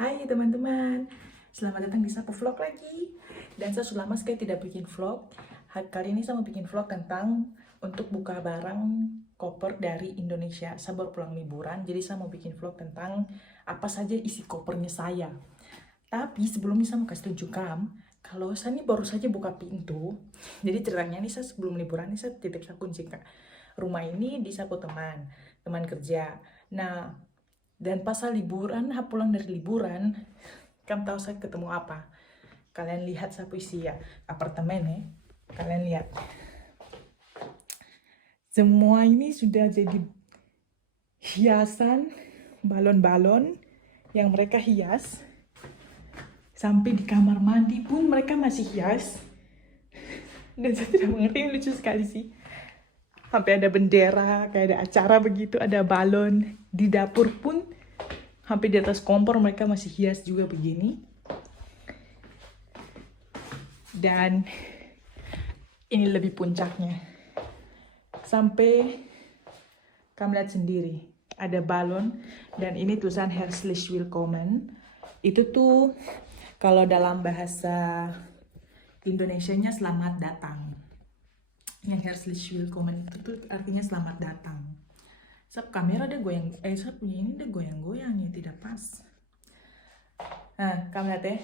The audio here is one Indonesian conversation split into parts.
Hai teman-teman, selamat datang di Sapu Vlog lagi. Dan saya sudah lama sekali tidak bikin vlog. Kali ini saya mau bikin vlog tentang untuk buka barang koper dari Indonesia. Saya baru pulang liburan, jadi saya mau bikin vlog tentang apa saja isi kopernya saya. Tapi sebelumnya saya mau kasih tunjukkan, kalau saya ini baru saja buka pintu. Jadi ceritanya nih saya sebelum liburan ini saya titip saya kunci rumah ini di sapu teman kerja. Nah, dan pas saya liburan, pulang dari liburan, kamu tahu saya ketemu apa? Kalian lihat saya isi ya apartemen ya. Kalian lihat. Semua ini sudah jadi hiasan, balon-balon yang mereka hias. Sampai di kamar mandi pun mereka masih hias. Dan saya tidak mengerti, ini lucu sekali sih. Sampai ada bendera, kayak ada acara begitu, ada balon. Di dapur pun, hampir di atas kompor mereka masih hias juga begini. Dan ini lebih puncaknya. Sampai kamu lihat sendiri, ada balon dan ini tulisan Herzlich Willkommen. Itu tuh kalau dalam bahasa Indonesianya selamat datang. Yang Herzlich Willkommen itu tuh artinya selamat datang. Sab kamera deh goyang, saya punya ini deh goyang-goyang ya, tidak pas. Nah, kamu lihat ya,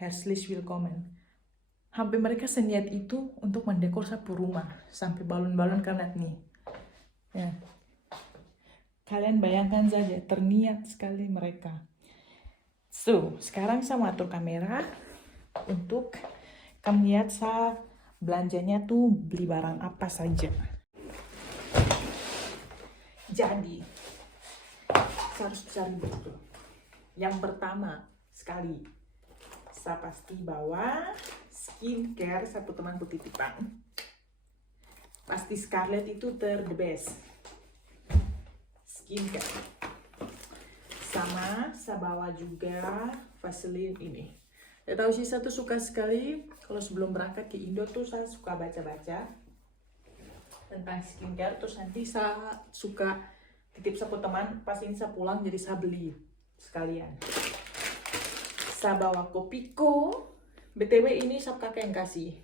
Herzlich Willkommen. Hampir mereka seniat itu untuk mendekor sapu rumah. Sampai balon-balon kan lihat nih. Ya. Kalian bayangkan saja, terniat sekali mereka. So, sekarang saya mau atur kamera untuk kamu lihat saya belanjanya tuh beli barang apa saja. Jadi, saya harus cari betul. Yang pertama sekali, saya pasti bawa skincare sapu teman titipan. Pasti Scarlett itu the best. Skincare. Sama saya bawa juga Vaseline ini. Ya tahu sih, saya tuh suka sekali kalau sebelum berangkat ke Indo tuh saya suka baca-baca tentang skincare, terus nanti saya suka titip sapu teman, pas ini saya pulang jadi saya beli sekalian. Saya bawa Kopiko, BTW ini sab kakak yang kasih,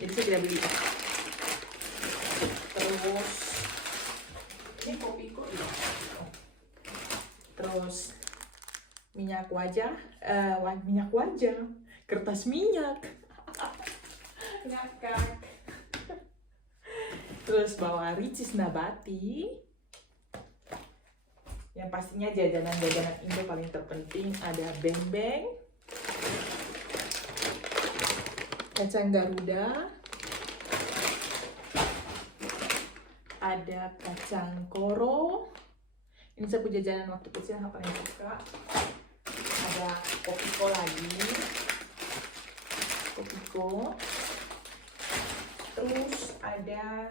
jadi saya tidak beli. Terus ini Kopiko ya. Terus minyak wajah, kertas minyak, ngakak. Terus bawa Ricis Nabati. Yang pastinya jajanan-jajanan Indo paling terpenting ada beng-beng, kacang Garuda, ada kacang koro. Ini saya punya jajanan waktu kecil yang paling suka. Ada Kopiko lagi, Kopiko. Terus ada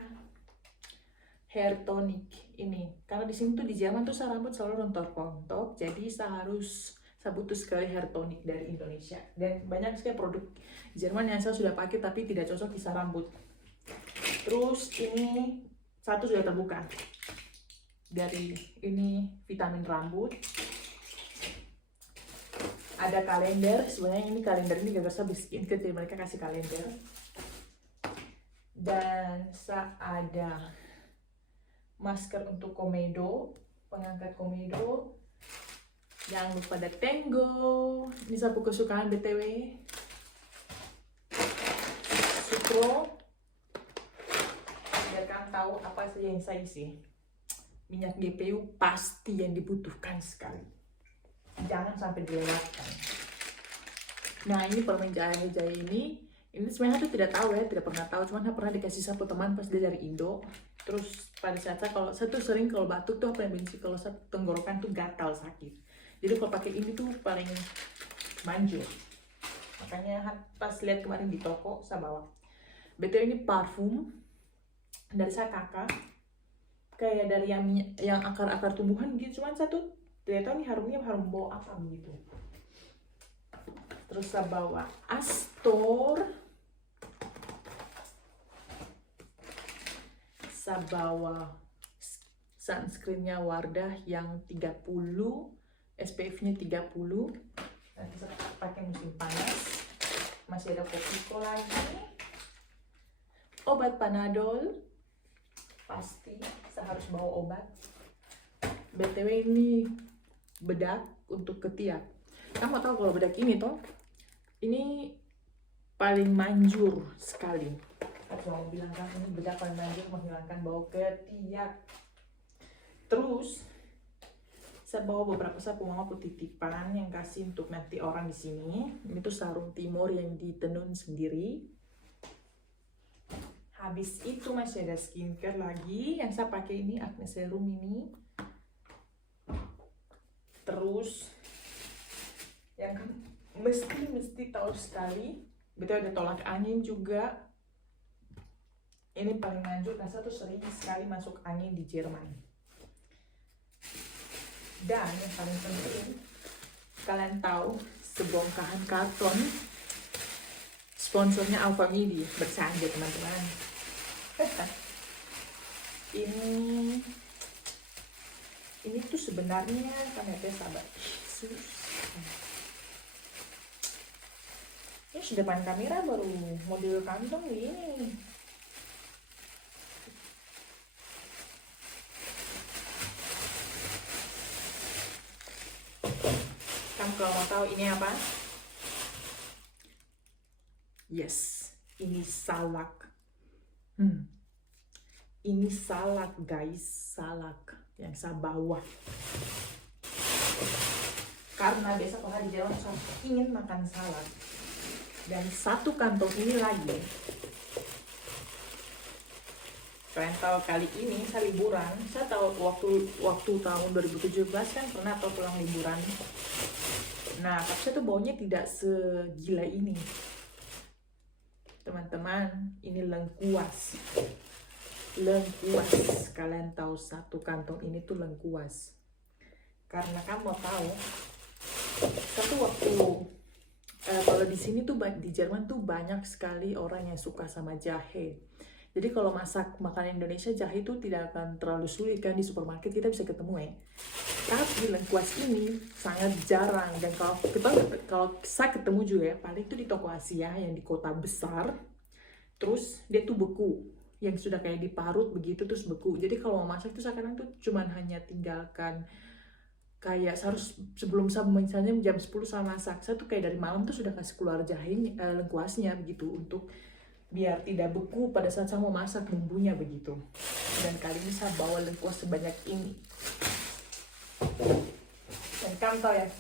hair tonic ini, karena di sini tuh di Jerman tuh saya rambut selalu rontok-rontok, jadi saya butuh sekali hair tonic dari Indonesia. Dan banyak sekali produk Jerman yang saya sudah pakai tapi tidak cocok di saya rambut. Terus ini satu sudah terbuka, dari ini vitamin rambut. Ada kalender, sebenarnya ini kalender ini gak usah bikin, jadi mereka kasih kalender. Dan ada masker untuk komedo, pengangkat komedo. Jangan lupa ada Tango, ini sapu kesukaan BTW. Supro, biar kamu tahu apa saja yang saya isi. Minyak GPU pasti yang dibutuhkan sekali, jangan sampai dilewatkan. Nah, ini permen jahe-jahe ini sebenarnya aku tidak tahu ya, tidak pernah tahu, cuman saya pernah dikasih sapu teman pas dia dari Indo. Terus pada saat saya tuh sering kalau batuk tuh apa yang benci, kalau saya tenggorokan tuh gatal sakit. Jadi kalau pakai ini tuh paling manjur. Makanya pas lihat kemarin di toko saya bawa. BTW ini parfum dari saya kakak, kayak dari yang akar-akar tumbuhan gitu, cuman saya tuh tidak tahu nih harumnya harum bau apa gitu. Terus saya bawa Astor, saya bawa sunscreennya Wardah yang 30 SPF-nya 30. Nanti saya pakai musim panas. Masih ada Kopiko lagi. Obat Panadol. Pasti saya harus bawa obat. BTW ini bedak untuk ketiak. Kamu tahu kalau bedak ini toh, ini paling manjur sekali. Aku mau bilang kan ini bedak paling manjur menghilangkan bau ketiak. Terus saya bawa beberapa sapu mama titipan yang kasih untuk nanti orang di sini. Ini tuh sarung timur yang ditenun sendiri. Habis itu masih ada skincare lagi yang saya pakai ini acne serum ini. Terus yang mesti tahu sekali, betul ada tolak angin juga. Ini paling manjur karena saya tuh sering sekali masuk angin di Jerman. Dan yang paling penting, kalian tahu sebongkahan karton sponsornya Alfamidi, bercanda teman-teman. Ini tuh sebenarnya kami sahabat. Ini di depan kamera baru model kantong ini. Kamu kalau mau tahu ini apa? Yes, ini salak. Ini salak guys, salak yang saya bawa. Karena biasa kalau di jalan saya ingin makan salak. Dan satu kantong ini lagi. Kalian tahu kali ini saya liburan. Saya tahu waktu tahun 2017 kan pernah pulang liburan. Nah, tapi saya tuh baunya tidak segila ini. Teman-teman, ini lengkuas. Lengkuas, kalian tahu satu kantong ini tuh lengkuas. Karena kamu mau tahu, satu waktu kalau di sini tuh di Jerman tuh banyak sekali orang yang suka sama jahe. Jadi kalau masak makanan Indonesia, jahe itu tidak akan terlalu sulit kan, di supermarket kita bisa ketemu ya. Tapi lengkuas ini sangat jarang, dan kalau saya ketemu juga ya, paling itu di toko Asia yang di kota besar. Terus dia tuh beku, yang sudah kayak diparut begitu terus beku. Jadi kalau mau masak tuh sekarang tuh cuman hanya tinggalkan kayak harus sebelum misalnya jam 10 saya masak, saya tuh kayak dari malam tuh sudah kasih keluar jahe lengkuasnya begitu, untuk biar tidak beku pada saat saya mau masak bumbunya begitu. Dan kali ini saya bawa lengkuas sebanyak ini. Dan kamu tahu yang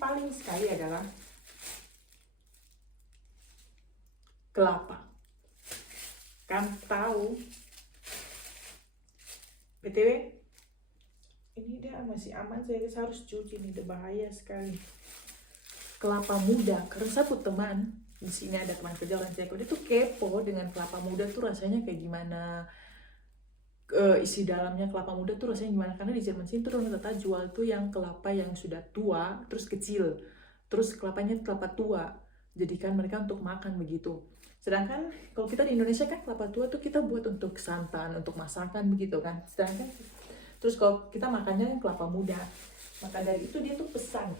paling sekali adalah kelapa. Kamu tahu, BTW ini dia masih aman, saya harus cuci, ini bahaya sekali. Kelapa muda, karena saya punya teman di sini, ada teman kerja orang Ceko, dia tuh kepo dengan kelapa muda tuh rasanya kayak gimana, isi dalamnya kelapa muda tuh rasanya gimana. Karena di Jerman sini tuh rata-rata jual tuh yang kelapa yang sudah tua terus kecil, terus kelapanya kelapa tua, jadikan mereka untuk makan begitu. Sedangkan kalau kita di Indonesia kan kelapa tua tuh kita buat untuk santan, untuk masakan begitu kan. Sedangkan terus kalau kita makannya kelapa muda, maka dari itu dia tuh pesan.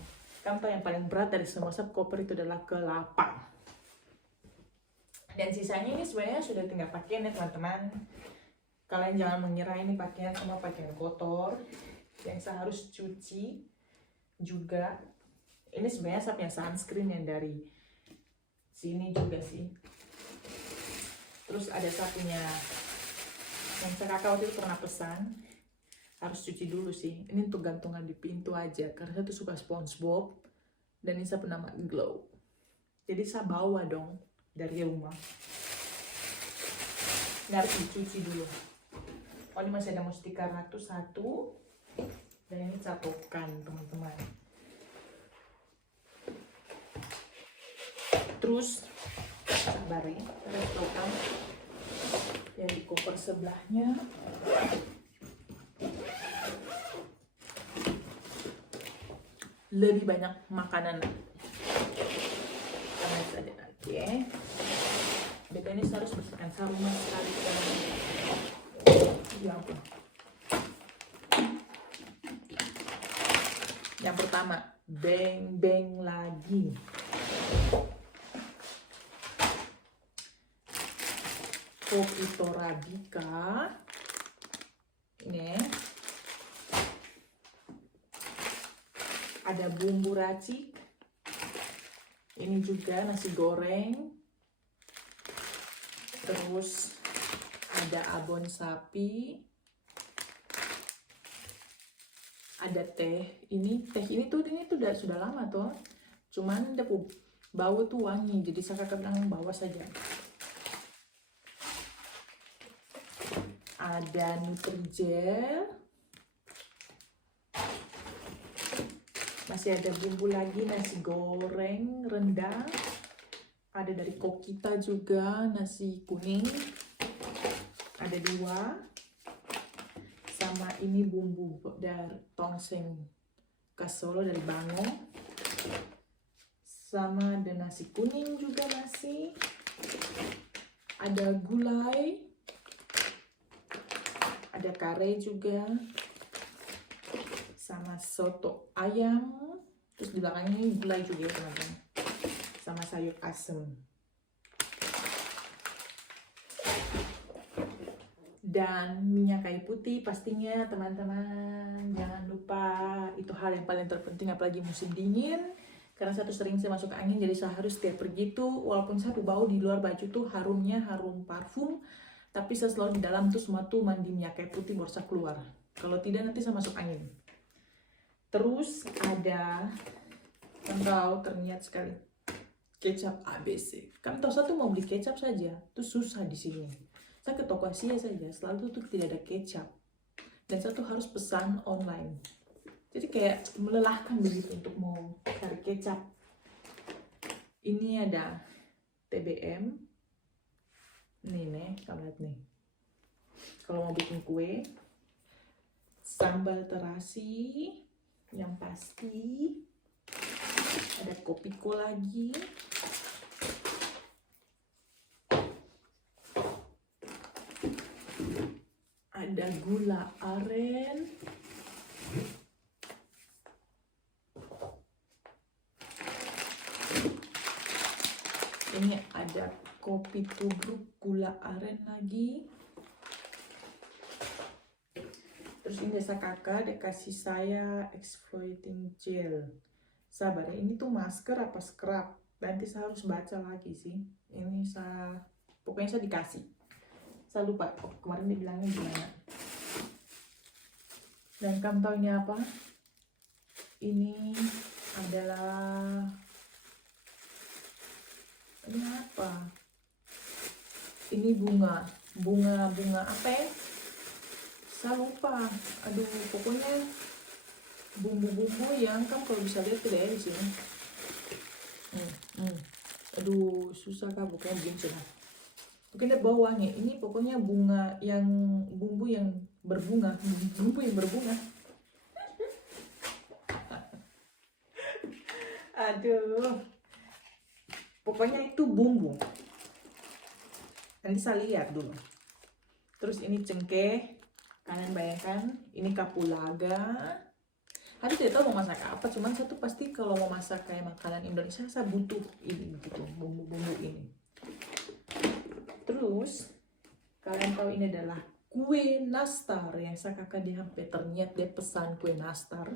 Kamu tahu yang paling berat dari semua sap koper itu adalah kelapa. Dan sisanya ini sebenarnya sudah tinggal pakaian ya teman-teman. Kalian jangan mengira ini pakaian semua pakaian kotor yang saya harus cuci juga. Ini sebenarnya saya punya sunscreen yang dari sini juga sih. Terus ada satunya yang saya kakak waktu itu pernah pesan, harus cuci dulu sih. Ini untuk gantungan di pintu aja, karena saya tuh suka SpongeBob dan ini saya bernama Glow. Jadi saya bawa dong dari rumah. Ini harus dicuci dulu. Oh, ini masih ada mustika ratu satu, dan ini catokan teman-teman. Terus sabar ya, catokan yang di koper sebelahnya. Lebih banyak makanan karena ada oke. Beta ini harus bersihkan sarungnya sekali ya apa. Yang pertama, beng-beng lagi. Kopi Torabika. Ini. Ada bumbu racik. Ini juga nasi goreng. Terus ada abon sapi. Ada teh. Teh ini tuh sudah lama tuh. Cuman bau tuh wangi, jadi saya bilang bawa saja. Ada Nutrijel. Masih ada bumbu lagi, nasi goreng, rendang. Ada dari Kokita juga, nasi kuning. Ada 2. Sama ini bumbu dari tongseng kasolo dari Bango. Sama ada nasi kuning juga masih. Ada gulai. Ada kare juga. Sama soto ayam. Terus di belakangnya ini gulai juga ya teman-teman. Sama sayur asem. Dan minyak kayu putih pastinya teman-teman. Jangan lupa, itu hal yang paling terpenting apalagi musim dingin. Karena saya tuh sering masuk angin, jadi saya harus setiap pergi tuh, walaupun saya bau di luar baju tuh harumnya harum parfum, tapi saya selalu di dalam tuh semua tuh mandi minyak kayu putih baru saya keluar. Kalau tidak nanti saya masuk angin. Terus ada, tahu terniat sekali, kecap ABC. Kamu tahu saya tuh mau beli kecap saja, tuh susah di sini. Saya ke toko Asia saja, selalu tuh tidak ada kecap. Dan saya tuh harus pesan online. Jadi kayak melelahkan begitu untuk mau cari kecap. Ini ada TBM. Nih, kamu lihat nih. Kalau mau bikin kue. Sambal terasi. Yang pasti. Ada kopiko lagi. Ada gula aren. Ini ada kopi tubruk gula aren lagi. Terus ini desa kakak dia kasih saya exfoliating gel. Sabar ya, ini tuh masker apa scrub? Nanti saya harus baca lagi sih. Ini pokoknya saya dikasih. Saya lupa kemarin dia bilangnya gimana. Dan kamu tahu ini apa? Ini adalah, ini apa? Ini bunga apa ya? Saya lupa. Aduh, pokoknya bumbu-bumbu yang kamu kalau bisa lihat tidak ya di sini. Aduh, susah kah pokoknya begini sudah. Pokoknya bau wangi. Ini pokoknya bunga yang bumbu yang berbunga, bumbu yang berbunga. Aduh. Pokoknya itu bumbu. Nanti saya lihat dulu. Terus ini cengkeh. Kalian bayangkan, ini kapulaga. Aku tidak tahu mau masak apa, cuman saya tuh pasti kalau mau masak kayak makanan Indonesia, saya butuh ini gitu, bumbu-bumbu ini. Terus, kalian tahu ini adalah kue nastar yang saya kakak dia sampai terniat dia pesan kue nastar.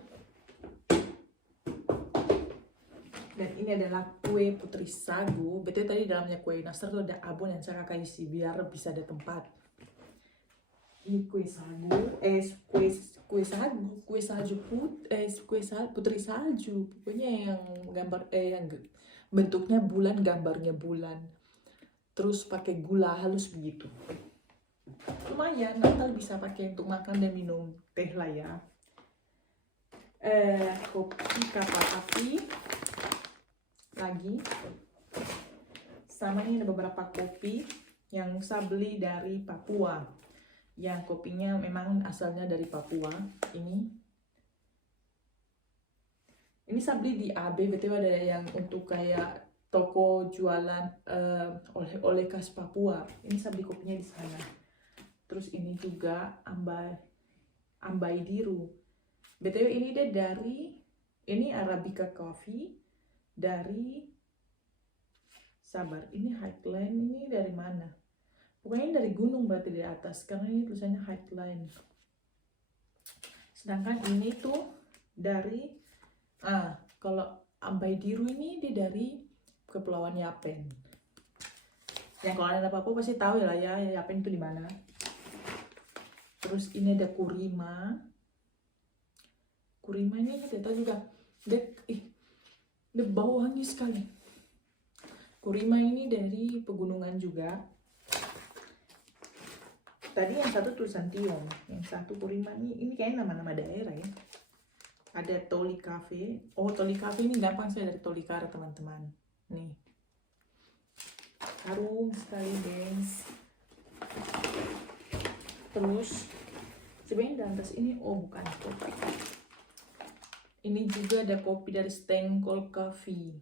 Dan ini adalah kue putri sagu. Betul tadi dalamnya kue nastar tuh ada abon yang saya kakak isi biar bisa ada tempat. Ini kue sagu, kue salju putri salju, pokoknya yang gambar yang bentuknya bulan, gambarnya bulan, terus pakai gula halus begitu. Lumayan, Natal bisa pakai untuk makan dan minum teh lah ya. Kopi kapal api lagi, sama ini ada beberapa kopi yang saya beli dari Papua. Yang kopinya memang asalnya dari Papua. Ini saya beli di AB, betul ada yang untuk kayak toko jualan oleh-oleh khas Papua. Ini saya beli kopinya di sana. Terus ini juga ambai diru. BTW ini dia dari Ini Arabica Coffee dari, sabar, ini Highland, ini dari mana? Pokoknya dari gunung berarti di atas, karena ini tulisannya Highland. Sedangkan ini tuh dari, kalau Ambaidiru ini dia dari Kepulauan Yapen. Yang kalau ada apa-apa pasti tahu ya lah ya, Yapen itu di mana. Terus ini ada Kurima. Kurima ini kita tahu juga, dia bau wangi sekali. Kurima ini dari pegunungan juga. Tadi yang satu tulisan Tiong, yang satu Kurima ini kayaknya nama-nama daerah ya. Ada Toli Cafe. Oh, Toli Cafe ini gampang saya dari Tolikara teman-teman. Nih. Harum sekali, guys. Terus sebenarnya di atas ini, oh bukan kopi. Ini juga ada kopi dari Stengkol Coffee.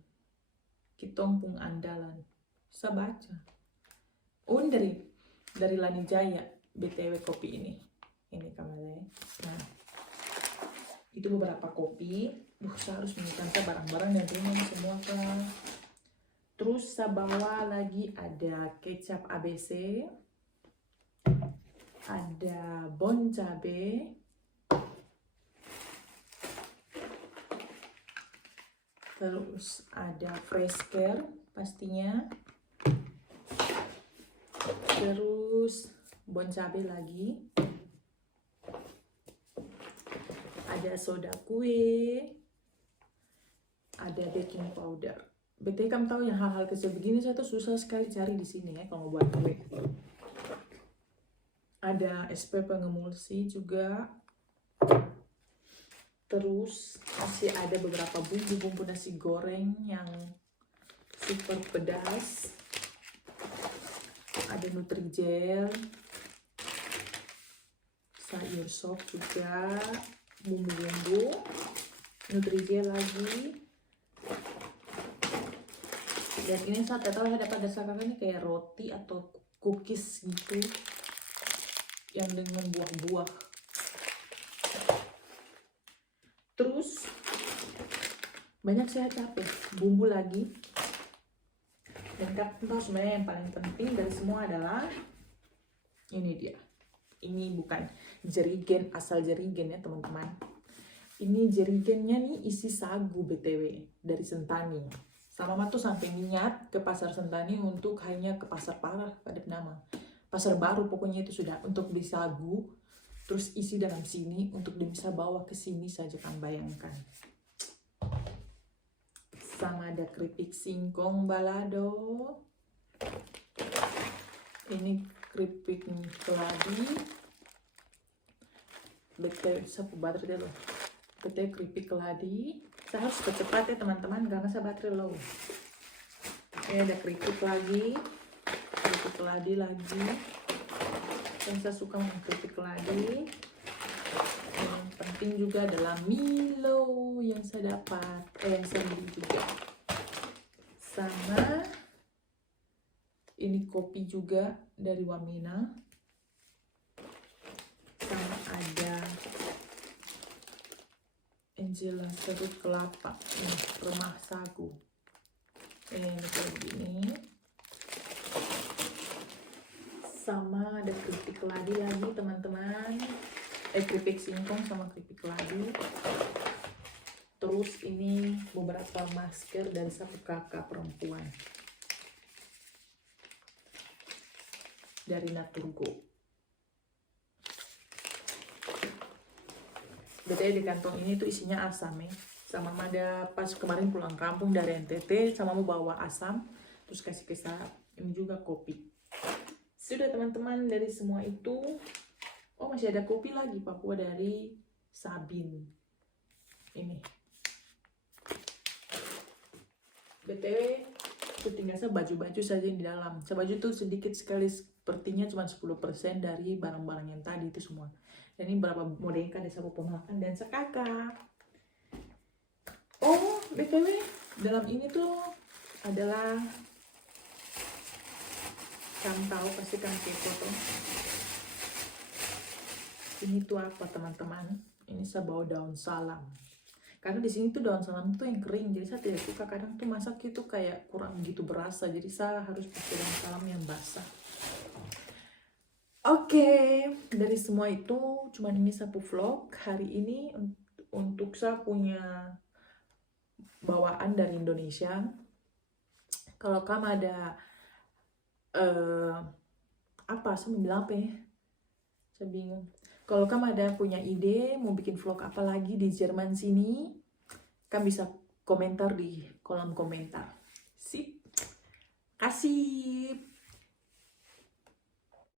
Kitompung Andalan. Bisa baca. Oh, ini dari Lani Jaya, BTW kopi ini. Ini kamarnya. Nah, itu beberapa kopi. Saya harus menyimpan barang-barang dan ini semua kan. Terus saya bawa lagi ada kecap ABC, ada bon cabe, terus ada fresker pastinya, terus bon cabe lagi, ada soda kue, ada baking powder. BTW kamu tahu yang hal-hal kecil begini saya tuh susah sekali cari di sini ya kalau buat kue. Ada SP pengemulsi juga. Terus masih ada beberapa bumbu-bumbu nasi goreng yang super pedas. Ada Nutrijel, sayur sop juga, bumbu-bumbu, Nutrijel lagi. Dan ini saya tahu saya dapat dasarkan ini kayak roti atau cookies gitu yang dengan buah-buah. Terus banyak saya capek bumbu lagi. Dan tahu sebenarnya yang paling penting dari semua adalah ini dia. Ini bukan jerigen asal jerigen ya teman-teman. Ini jerigennya nih isi sagu BTW dari Sentani. Sama mama tuh sampai niat ke pasar Sentani untuk hanya ke pasar parah pada nama. Pasar baru pokoknya itu sudah untuk beli sagu. Terus isi dalam sini untuk dia bisa bawa ke sini saja kan bayangkan. Sama ada keripik singkong balado. Ini keripik keladi. Betul, sapu baterai dulu. Betul keripik keladi. Saya harus cepat ya teman-teman karena saya baterai low. Ini ada keripik lagi. Keripik keladi lagi. Dan saya suka makan keripik keladi. Yang penting juga adalah Milo yang saya dapat, yang saya beli juga. Sama ini kopi juga dari Wamena. Sama ada Angela serut kelapa, ini remah sagu. Ini kayak begini. Sama ada keripik keladi lagi teman-teman. Keripik singkong sama keripik keladi. Terus ini beberapa masker dan satu kakak perempuan dari Naturgo. Betulnya di kantong ini tuh isinya asam ya. Sama ada pas kemarin pulang kampung dari NTT, sama mau bawa asam, terus kasih ke saya. Ini juga kopi. Sudah teman-teman dari semua itu. Oh masih ada kopi lagi Papua dari Sabin. Ini. BTW itu tinggal baju-baju saja yang di dalam. Baju itu sedikit sekali, sepertinya cuma 10% dari barang-barang yang tadi itu semua. Dan ini berapa modeka ada sapu pemakan dan sekakak. Oh, BTW dalam ini tuh adalah, kamu tahu pasti kan kepo tuh. Ini tuh apa teman-teman? Ini saya bawa daun salam. Karena di sini tuh daun salam tuh yang kering, jadi saya tidak suka. Kadang tuh masak itu kayak kurang gitu berasa, jadi saya harus pakai daun salam yang basah. Oke, dari semua itu cuman ini satu vlog hari ini untuk saya punya bawaan dari Indonesia. Kalau kamu ada apa, saya mau bilang apa ya? Saya bingung. Kalau kamu ada punya ide mau bikin vlog apa lagi di Jerman sini, kamu bisa komentar di kolom komentar. Sip. Kasih.